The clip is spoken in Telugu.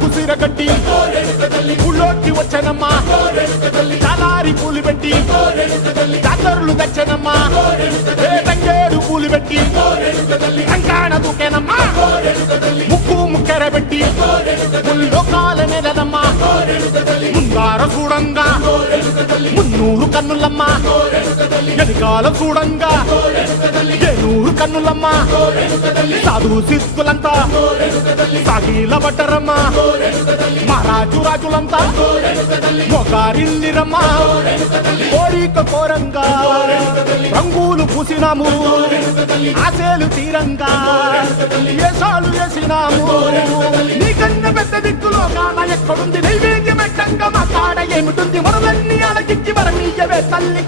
కుసిరగట్టి ఊళ్ళోకి వచ్చనమ్మా చాలారి పూలు పెట్టి జాతరులు తెచ్చనమ్మా తంగేడు పూలు పెట్టి కంకాణ దూకేనమ్మా ముక్కు ముక్కెర పెట్టి ముల్లోకాల నెలనమ్మా ముందార చూడంగా మున్నూరు కన్నులమ్మా ఎనకాల చూడంగా ఏనూరు కన్నులమ్మా సాధు సిద్ధులంతా సాగిల బట్టరమ్మా మహారాజు రాజులంతా మొగారిల్లిరమ్మా కోరిక కోరంగా రంగులు పూసినాము ఆశలు తీరంగా ఏసాలు వేసినాము నీకన్నా పెద్ద దిక్కులో కాన ఎక్కడుంది నైవేద్యం పెట్టంగా మా కాడ ఏమిటుంది మనలన్నీ అలకించి మరమీయవే తల్లి